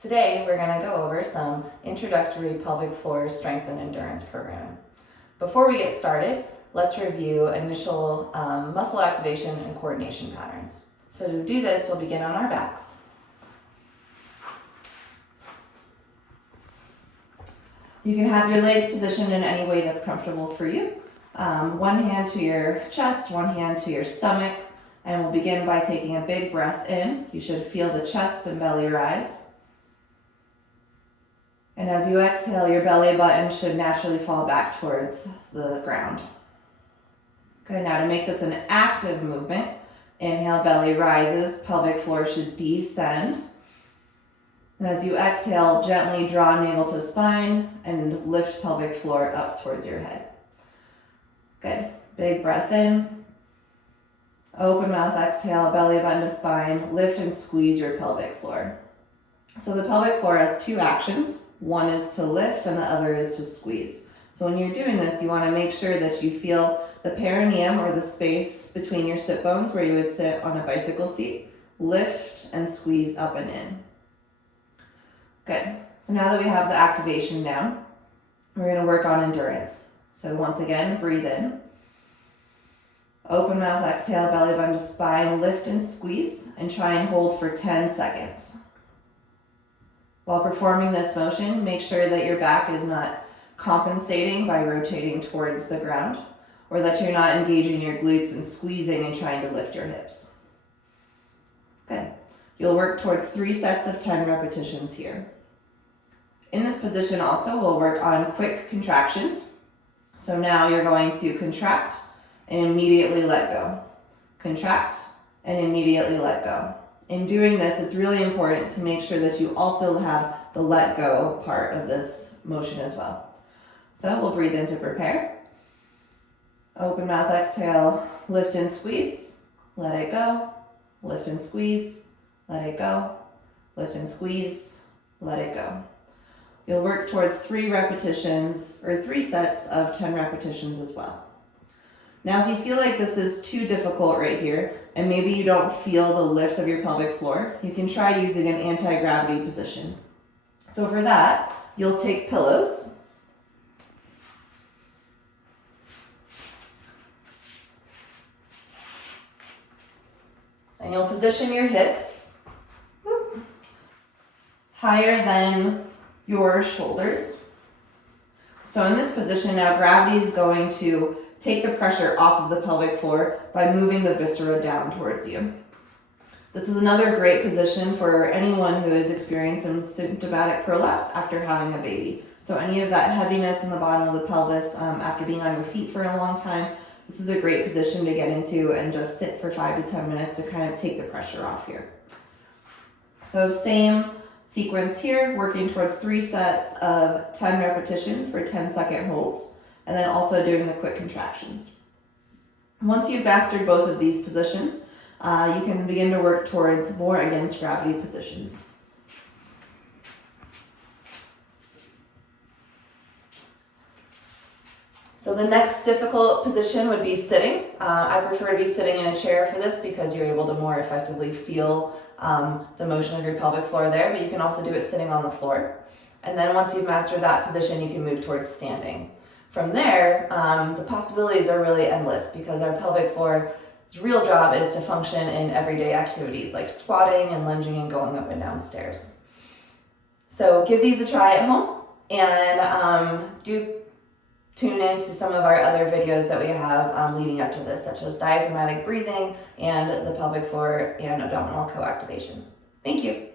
Today, we're going to go over some introductory pelvic floor strength and endurance programming. Before we get started, let's review initial muscle activation and coordination patterns. So to do this, we'll begin on our backs. You can have your legs positioned in any way that's comfortable for you. One hand to your chest, one hand to your stomach, and we'll begin by taking a big breath in. You should feel the chest and belly rise. And as you exhale, your belly button should naturally fall back towards the ground. Okay, now to make this an active movement, inhale, belly rises, pelvic floor should descend. And as you exhale, gently draw navel to spine and lift pelvic floor up towards your head. Good. Big breath in. Open mouth, exhale, belly button to spine, lift and squeeze your pelvic floor. So the pelvic floor has two actions. One is to lift and the other is to squeeze. So when you're doing this, you want to make sure that you feel the perineum or the space between your sit bones where you would sit on a bicycle seat. Lift and squeeze up and in. Good. So now that we have the activation down, we're going to work on endurance. So once again, breathe in. Open mouth, exhale, belly button to spine, lift and squeeze, and try and hold for 10 seconds. While performing this motion, make sure that your back is not compensating by rotating towards the ground, or that you're not engaging your glutes and squeezing and trying to lift your hips. Good. You'll work towards 3 sets of 10 repetitions here. In this position also, we'll work on quick contractions. So now you're going to contract and immediately let go. Contract and immediately let go. In doing this, it's really important to make sure that you also have the let go part of this motion as well. So we'll breathe in to prepare. Open mouth, exhale, lift and squeeze, let it go, lift and squeeze, let it go, lift and squeeze, let it go. You'll work towards 3 repetitions or 3 sets of 10 repetitions as well. Now, if you feel like this is too difficult right here, and maybe you don't feel the lift of your pelvic floor, you can try using an anti-gravity position. So for that, you'll take pillows. And you'll position your hips higher than your shoulders. So in this position now, gravity is going to take the pressure off of the pelvic floor by moving the viscera down towards you. This is another great position for anyone who is experiencing symptomatic prolapse after having a baby. So any of that heaviness in the bottom of the pelvis after being on your feet for a long time, this is a great position to get into and just sit for 5 to 10 minutes to kind of take the pressure off here. So same sequence here, working towards 3 sets of 10 repetitions for 10-second holds, and then also doing the quick contractions. Once you've mastered both of these positions, you can begin to work towards more against gravity positions. So the next difficult position would be sitting. I prefer to be sitting in a chair for this because you're able to more effectively feel the motion of your pelvic floor there, but you can also do it sitting on the floor. And then once you've mastered that position, you can move towards standing. From there, the possibilities are really endless because our pelvic floor's real job is to function in everyday activities like squatting and lunging and going up and down stairs. So give these a try at home and do tune in to some of our other videos that we have leading up to this, such as diaphragmatic breathing and the pelvic floor and abdominal co-activation. Thank you.